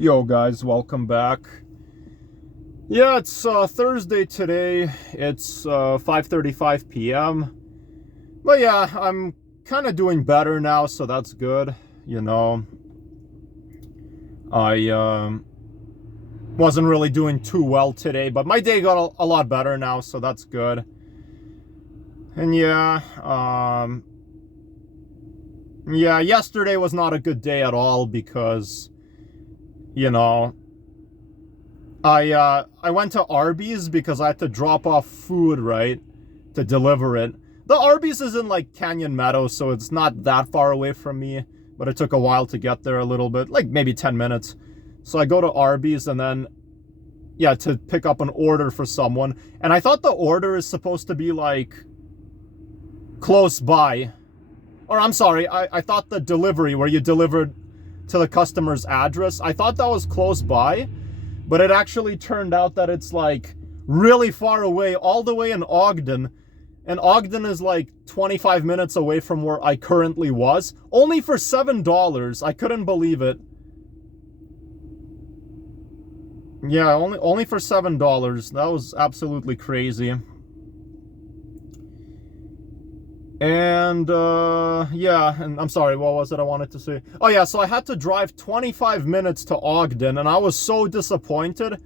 Yo guys, welcome back. Yeah, it's Thursday today. It's 5:35 p.m. But yeah, I'm kind of doing better now, so that's good. You know, I wasn't really doing too well today, but my day got a lot better now, so that's good. And yeah, yesterday was not a good day at all because, you know, I went to Arby's because I had to drop off food, right, to deliver it. The Arby's is in like Canyon Meadows, so it's not that far away from me, but it took a while to get there, a little bit, like maybe 10 minutes. So I go to Arby's and then, yeah, to pick up an order for someone. And I thought the order is supposed to be like close by. Or I'm sorry, I thought the delivery where you delivered to the customer's address, I thought that was close by. But it actually turned out that it's like really far away, all the way in Ogden. And Ogden is like 25 minutes away from where I currently was. Only for $7. I couldn't believe it. Yeah, only for $7. That was absolutely crazy. And yeah, and I'm sorry, what was it I wanted to say? Oh yeah, so I had to drive 25 minutes to Ogden, and I was so disappointed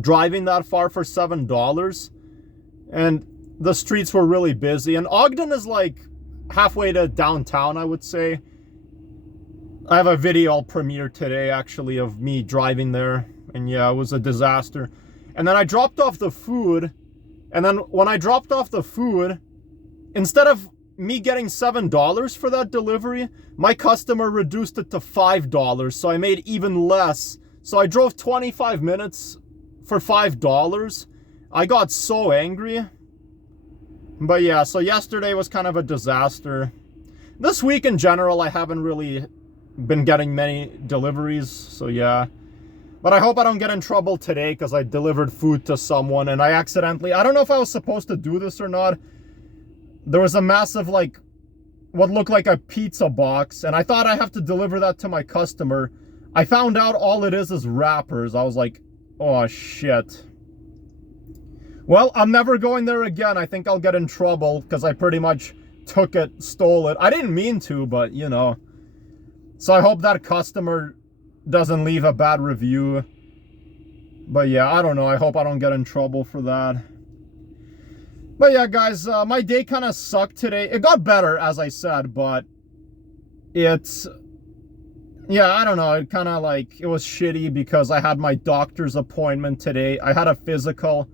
driving that far for $7. And the streets were really busy, and Ogden is like halfway to downtown, I would say. I have a video I'll premiere today, actually, of me driving there, and yeah, it was a disaster. And then I dropped off the food, and then when I dropped off the food, instead of me getting $7 for that delivery, my customer reduced it to $5, so I made even less. So I drove 25 minutes for $5. I got so angry. But yeah, so yesterday was kind of a disaster. This week in general, I haven't really been getting many deliveries, so yeah. But I hope I don't get in trouble today because I delivered food to someone and I accidentally, I don't know if I was supposed to do this or not. There was a massive, like, what looked like a pizza box, and I thought I have to deliver that to my customer. I found out all it is wrappers. I was like, oh shit. Well, I'm never going there again. I think I'll get in trouble because I pretty much took it, stole it. I didn't mean to, but you know. So I hope that customer doesn't leave a bad review. But yeah, I don't know. I hope I don't get in trouble for that. But yeah, guys, my day kind of sucked today. It got better, as I said, but it's, yeah, I don't know. It kind of like, it was shitty because I had my doctor's appointment today. I had a physical,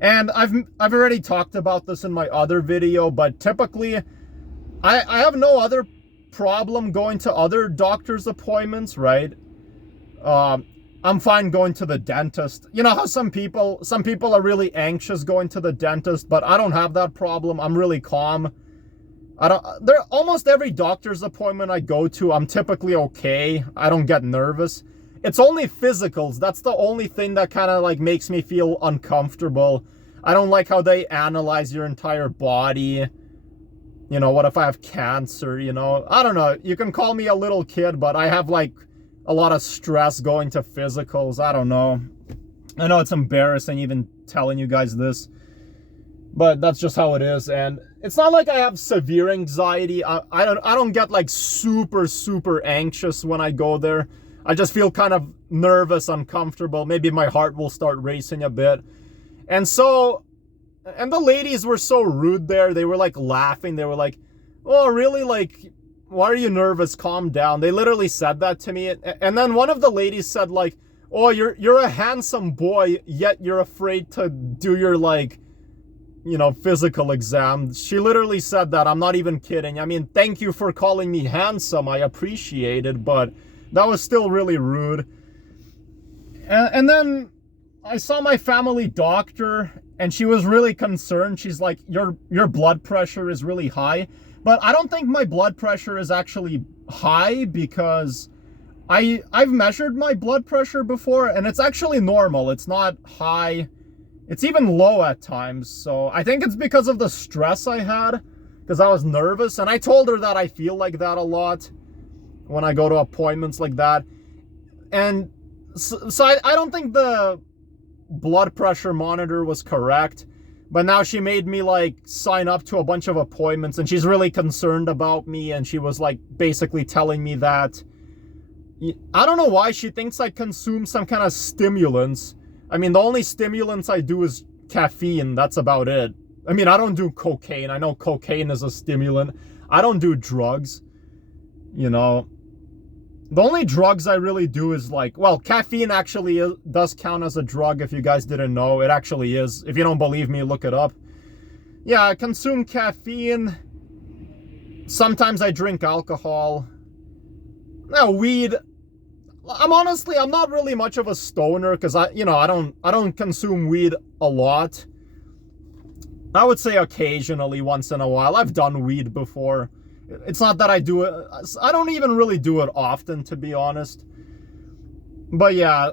and I've already talked about this in my other video, but typically, I have no other problem going to other doctor's appointments, right? I'm fine going to the dentist. You know how some people are really anxious going to the dentist, but I don't have that problem. I'm really calm. Almost every doctor's appointment I go to, I'm typically okay. I don't get nervous. It's only physicals. That's the only thing that kind of like makes me feel uncomfortable. I don't like how they analyze your entire body. You know, what if I have cancer, you know? I don't know. You can call me a little kid, but I have like a lot of stress going to physicals. I don't know. I know it's embarrassing even telling you guys this, but that's just how it is. And it's not like I have severe anxiety. I don't get like super anxious when I go there. I just feel kind of nervous, uncomfortable. Maybe my heart will start racing a bit. And the ladies were so rude there. They were like laughing. They were like, "Oh, really? Like, why are you nervous? Calm down." They literally said that to me. And then one of the ladies said like, "Oh, you're a handsome boy, yet you're afraid to do your, like, you know, physical exam." She literally said that. I'm not even kidding. I mean, thank you for calling me handsome. I appreciate it, but that was still really rude. And then I saw my family doctor, and she was really concerned. She's like, your blood pressure is really high. But I don't think my blood pressure is actually high because I've measured my blood pressure before and it's actually normal. It's not high. It's even low at times. So I think it's because of the stress I had because I was nervous. And I told her that I feel like that a lot when I go to appointments like that. And I don't think the blood pressure monitor was correct, but now she made me like sign up to a bunch of appointments, and she's really concerned about me, and she was like basically telling me that I don't know why she thinks I consume some kind of stimulants. I mean, the only stimulants I do is caffeine. That's about it. I mean, I don't do cocaine. I know cocaine is a stimulant. I don't do drugs. You know, the only drugs I really do is like, well, caffeine actually does count as a drug, if you guys didn't know. It actually is. If you don't believe me, look it up. Yeah, I consume caffeine. Sometimes I drink alcohol. Now, weed, I'm not really much of a stoner, because I don't consume weed a lot. I would say occasionally, once in a while. I've done weed before. It's not that I do it. I don't even really do it often, to be honest. But yeah,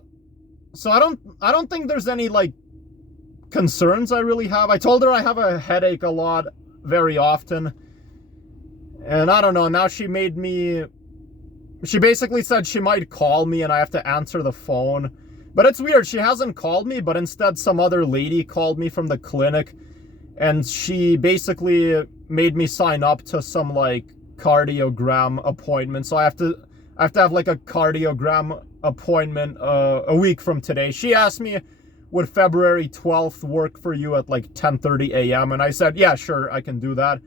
so I don't think there's any like concerns I really have. I told her I have a headache a lot, very often. And I don't know, now she basically said she might call me and I have to answer the phone. But it's weird, she hasn't called me, but instead some other lady called me from the clinic, and she basically made me sign up to some like cardiogram appointment. So I have to have like a cardiogram appointment a week from today. She asked me, would February 12th work for you at like 10:30 a.m.? And I said, yeah, sure, I can do that.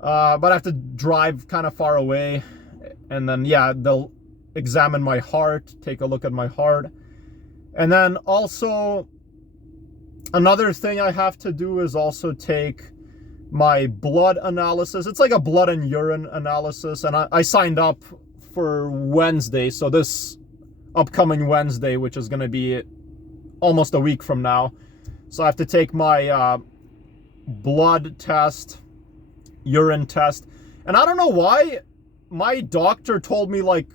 But I have to drive kind of far away. And then, yeah, they'll examine my heart, take a look at my heart. And then also, another thing I have to do is also take my blood analysis. It's like a blood and urine analysis. And I signed up for Wednesday. So this upcoming Wednesday, which is going to be almost a week from now. So I have to take my blood test, urine test. And I don't know why my doctor told me like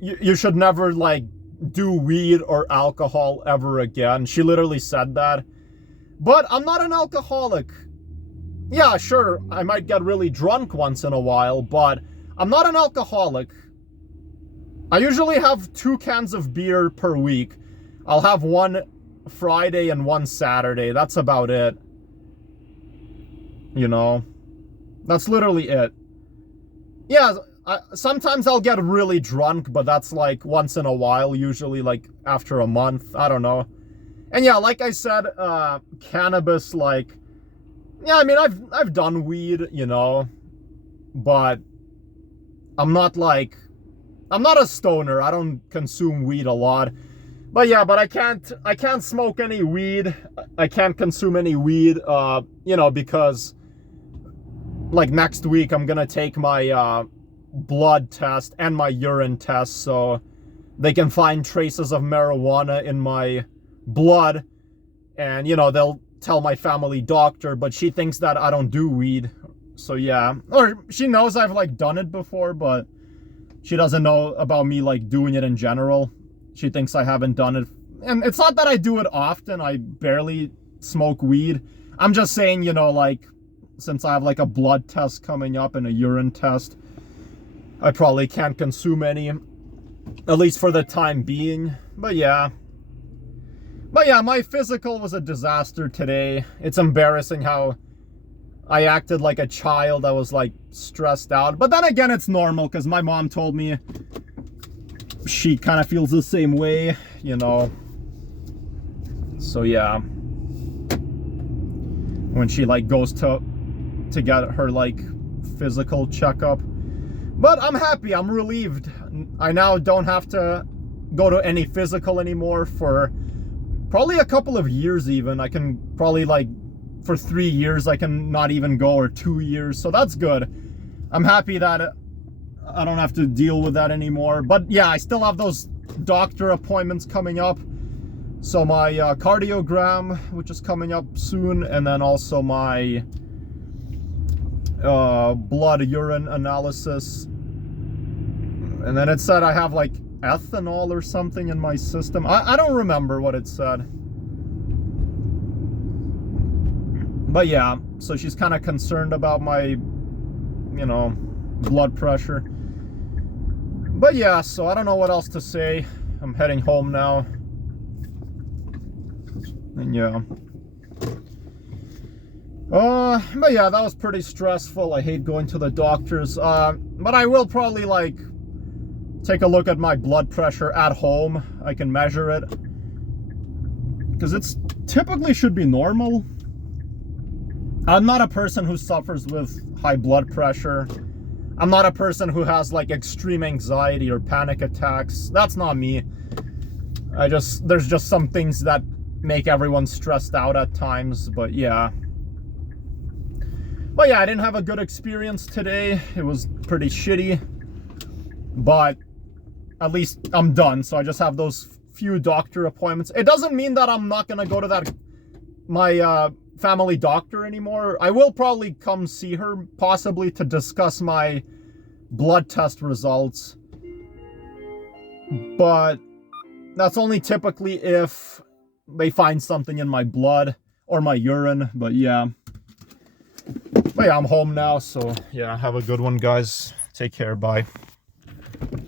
you should never like do weed or alcohol ever again. She literally said that. But I'm not an alcoholic. Yeah, sure, I might get really drunk once in a while, but I'm not an alcoholic. I usually have 2 cans of beer per week. I'll have one Friday and one Saturday. That's about it. You know, that's literally it. Yeah, sometimes I'll get really drunk, but that's like once in a while, usually like after a month. I don't know. And yeah, like I said, cannabis, like, yeah, I mean, I've done weed, you know, but I'm not a stoner. I don't consume weed a lot. But yeah, but I can't smoke any weed. I can't consume any weed, you know, because like next week I'm gonna take my blood test and my urine test, so they can find traces of marijuana in my blood, and you know, they'll tell my family doctor, but she thinks that I don't do weed. So yeah, or she knows I've like done it before, but she doesn't know about me like doing it in general. She thinks I haven't done it, and it's not that I do it often. I barely smoke weed. I'm just saying, you know, like, since I have like a blood test coming up and a urine test, I probably can't consume any, at least for the time being. But yeah, my physical was a disaster today. It's embarrassing how I acted like a child. I was like stressed out. But then again, it's normal, because my mom told me she kind of feels the same way, you know. So yeah, when she like goes to get her like physical checkup. But I'm happy, I'm relieved. I now don't have to go to any physical anymore for probably a couple of years even. I can probably like, for 3 years I can not even go, or 2 years. So that's good. I'm happy that I don't have to deal with that anymore. But yeah, I still have those doctor appointments coming up. So my cardiogram, which is coming up soon, and then also my blood urine analysis. And then it said I have like ethanol or something in my system. I don't remember what it said. But yeah, so she's kind of concerned about my, you know, blood pressure. But yeah, so I don't know what else to say. I'm heading home now. And yeah. But yeah, that was pretty stressful. I hate going to the doctors. But I will probably like take a look at my blood pressure at home. I can measure it. Because it's typically should be normal. I'm not a person who suffers with high blood pressure. I'm not a person who has like extreme anxiety or panic attacks. That's not me. There's just some things that make everyone stressed out at times, but yeah. But yeah, I didn't have a good experience today. It was pretty shitty, but at least I'm done. So I just have those few doctor appointments. It doesn't mean that I'm not gonna go to my family doctor anymore. I will probably come see her, possibly to discuss my blood test results, but that's only typically if they find something in my blood or my urine. But yeah, I'm home now, so yeah, have a good one, guys. Take care. Bye.